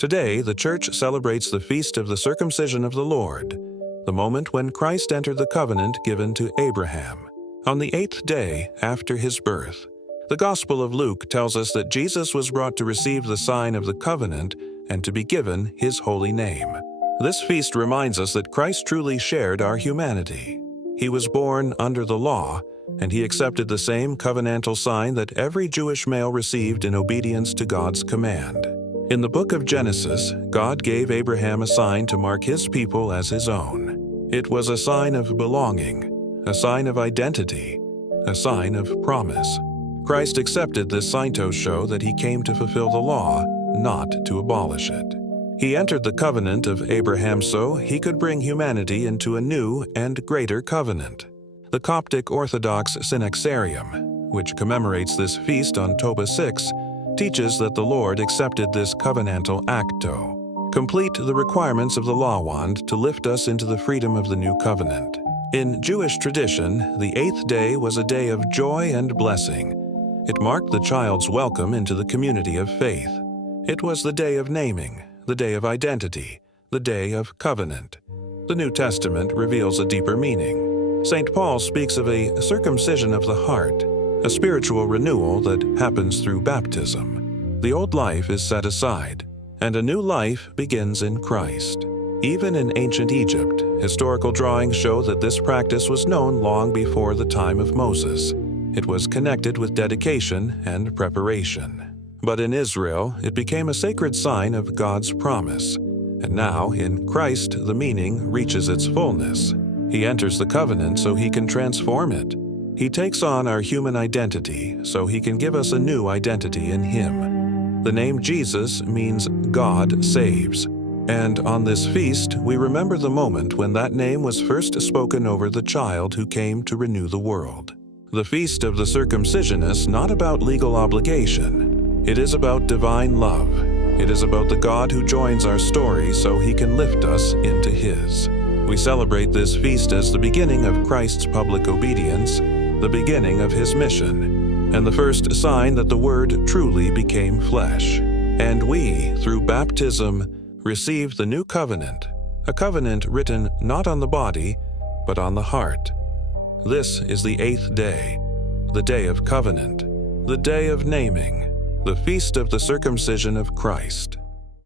Today, the Church celebrates the feast of the Circumcision of the Lord, the moment when Christ entered the covenant given to Abraham. On the 8th day after his birth, the Gospel of Luke tells us that Jesus was brought to receive the sign of the covenant and to be given his holy name. This feast reminds us that Christ truly shared our humanity. He was born under the law, and he accepted the same covenantal sign that every Jewish male received in obedience to God's command. In the book of Genesis, God gave Abraham a sign to mark his people as his own. It was a sign of belonging, a sign of identity, a sign of promise. Christ accepted this sign to show that he came to fulfill the law, not to abolish it. He entered the covenant of Abraham so he could bring humanity into a new and greater covenant. The Coptic Orthodox Synaxarium, which commemorates this feast on Toba 6, teaches that the Lord accepted this covenantal acto, complete the requirements of the law wand to lift us into the freedom of the new covenant. In Jewish tradition, the 8th day was a day of joy and blessing. It marked the child's welcome into the community of faith. It was the day of naming, the day of identity, the day of covenant. The New Testament reveals a deeper meaning. St. Paul speaks of a circumcision of the heart, a spiritual renewal that happens through baptism. The old life is set aside, and a new life begins in Christ. Even in ancient Egypt, historical drawings show that this practice was known long before the time of Moses. It was connected with dedication and preparation. But in Israel, it became a sacred sign of God's promise. And now, in Christ, the meaning reaches its fullness. He enters the covenant so he can transform it. He takes on our human identity so he can give us a new identity in him. The name Jesus means God saves. And on this feast, we remember the moment when that name was first spoken over the child who came to renew the world. The feast of the circumcision is not about legal obligation. It is about divine love. It is about the God who joins our story so he can lift us into his. We celebrate this feast as the beginning of Christ's public obedience, the beginning of his mission, and the first sign that the Word truly became flesh. And we, through baptism, receive the new covenant, a covenant written not on the body, but on the heart. This is the 8th day, the day of covenant, the day of naming, the feast of the circumcision of Christ.